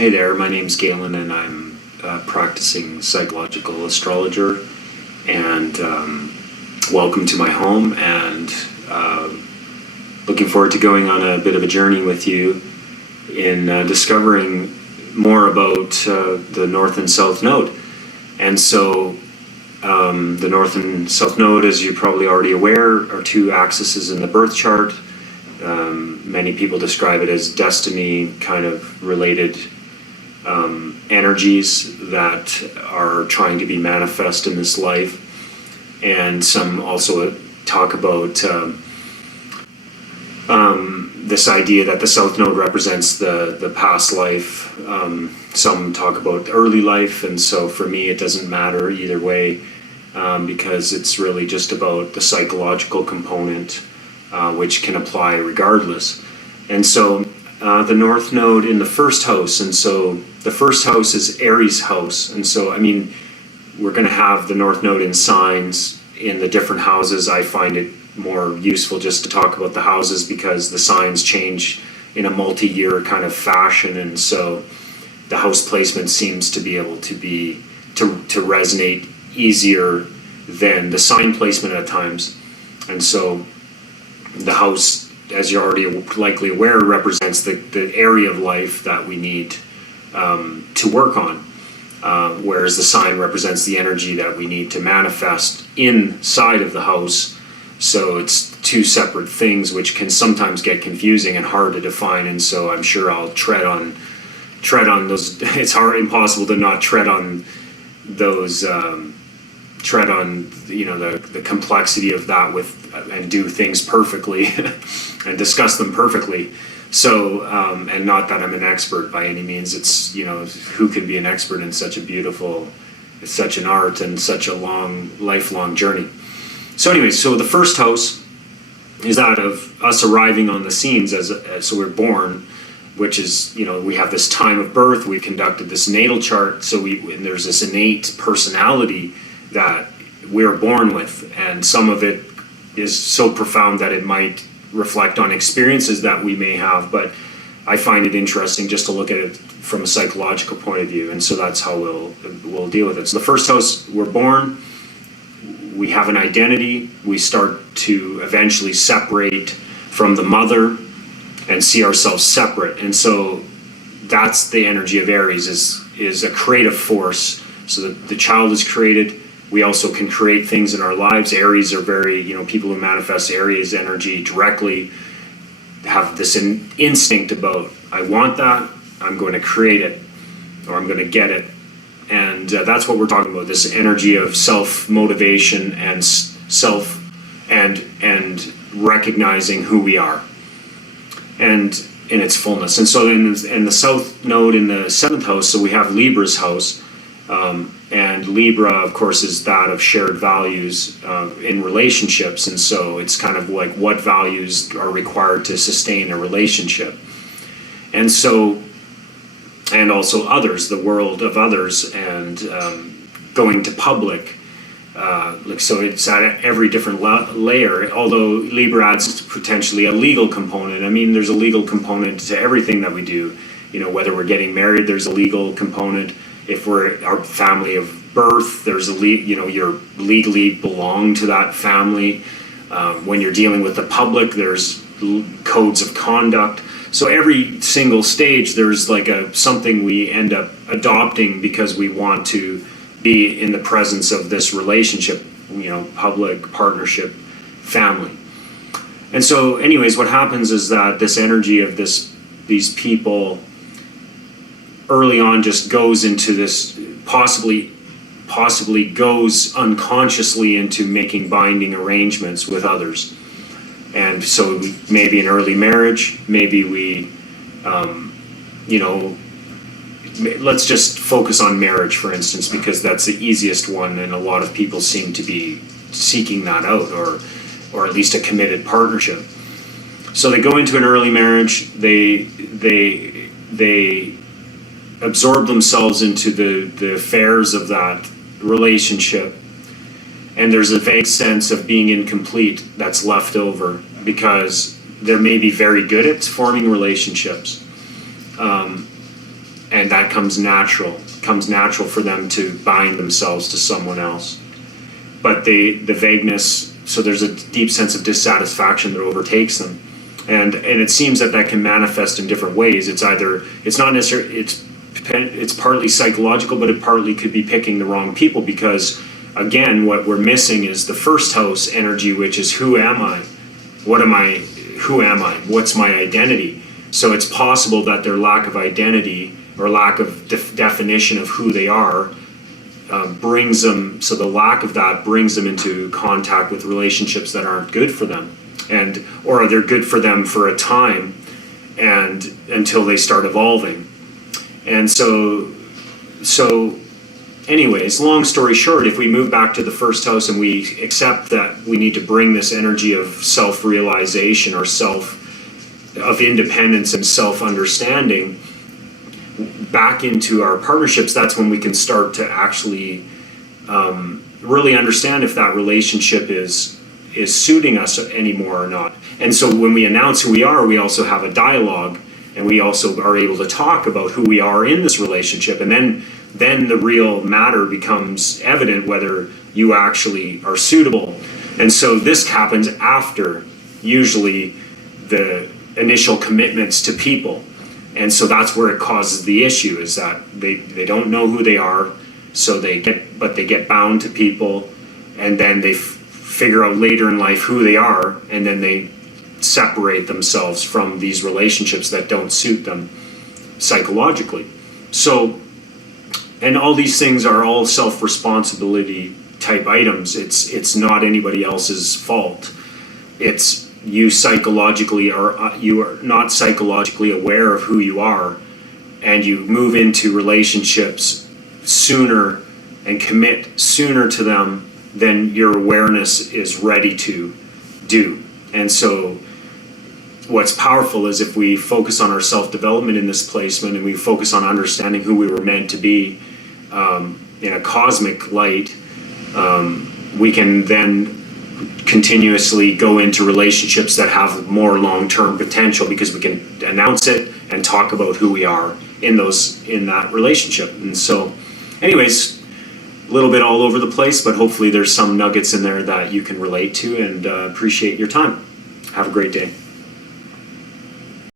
Hey there, my name's Galen, and I'm a practicing psychological astrologer. And welcome to my home, and looking forward to going on a bit of a journey with you in discovering more about the North and South Node. And so the North and South Node, as you're probably already aware, are two axes in the birth chart. Many people describe it as destiny kind of related energies that are trying to be manifest in this life. And some also talk about this idea that the South Node represents the past life. Some talk about early life, and so for me it doesn't matter either way, because it's really just about the psychological component, which can apply regardless. And so the North Node in the first house, and so the first house is Aries house, and so I mean we're going to have the North Node in signs in the different houses. I find it more useful just to talk about the houses because the signs change in a multi-year kind of fashion, and so the house placement seems to be able to resonate easier than the sign placement at times. And so the house, as you're already likely aware, represents the area of life that we need to work on, whereas the sign represents the energy that we need to manifest inside of the house. So it's two separate things, which can sometimes get confusing and hard to define. And so I'm sure I'll tread on those. It's impossible to not tread on those. Tread on the complexity of that and do things perfectly and discuss them perfectly. So and not that I'm an expert by any means. It's who can be an expert in such such an art and such a lifelong journey. So anyways, so the first house is that of us arriving on the scenes so we're born, which is we have this time of birth. We've conducted this natal chart, so and there's this innate personality that we're born with, and some of it is so profound that it might reflect on experiences that we may have, but I find it interesting just to look at it from a psychological point of view, and so that's how we'll deal with it. So the first house, we're born, we have an identity, we start to eventually separate from the mother and see ourselves separate, and so that's the energy of Aries, is a creative force. So the child is created. We also can create things in our lives. Aries are very, people who manifest Aries energy directly have this instinct about, I want that, I'm going to create it, or I'm going to get it. And that's what we're talking about, this energy of self-motivation and and recognizing who we are and in its fullness. And so in the South Node in the 7th house, so we have Libra's house. And Libra, of course, is that of shared values in relationships. And so it's kind of like what values are required to sustain a relationship. And so, and also others, the world of others, and going to public. So it's at every different layer, although Libra adds potentially a legal component. I mean, there's a legal component to everything that we do. Whether we're getting married, there's a legal component. If we're our family of birth, there's you're legally belong to that family. When you're dealing with the public, there's codes of conduct. So every single stage, there's like something we end up adopting because we want to be in the presence of this relationship, public, partnership, family. And so anyways, what happens is that this energy of these people early on just goes into this, possibly goes unconsciously into making binding arrangements with others. And so maybe an early marriage, maybe we, let's just focus on marriage, for instance, because that's the easiest one, and a lot of people seem to be seeking that out, or at least a committed partnership. So they go into an early marriage, they absorb themselves into the affairs of that relationship, and there's a vague sense of being incomplete that's left over because they may be very good at forming relationships, and and that comes natural for them to bind themselves to someone else. But the vagueness, so there's a deep sense of dissatisfaction that overtakes them, and it seems that can manifest in different ways. It's not necessarily, it's partly psychological, but it partly could be picking the wrong people, because again, what we're missing is the first house energy, which is who am I? What am I? Who am I? What's my identity? So it's possible that their lack of identity or lack of definition of who they are brings them, so the lack of that brings them into contact with relationships that aren't good for them, or they're good for them for a time and until they start evolving. And so anyways, long story short, if we move back to the first house and we accept that we need to bring this energy of self-realization or of independence and self-understanding back into our partnerships, that's when we can start to actually really understand if that relationship is suiting us anymore or not. And so when we announce who we are, we also have a dialogue, and we also are able to talk about who we are in this relationship. And then the real matter becomes evident, whether you actually are suitable. And so this happens after usually the initial commitments to people. And so that's where it causes the issue, is that they don't know who they are, so they get bound to people, and then they figure out later in life who they are, and then they separate themselves from these relationships that don't suit them psychologically. So, and all these things are all self-responsibility type items. It's not anybody else's fault. It's you psychologically you are not psychologically aware of who you are, and you move into relationships sooner and commit sooner to them than your awareness is ready to do. And so what's powerful is if we focus on our self-development in this placement, and we focus on understanding who we were meant to be in a cosmic light, we can then continuously go into relationships that have more long-term potential, because we can announce it and talk about who we are in that relationship. And so anyways, a little bit all over the place, but hopefully there's some nuggets in there that you can relate to, and appreciate your time. Have a great day.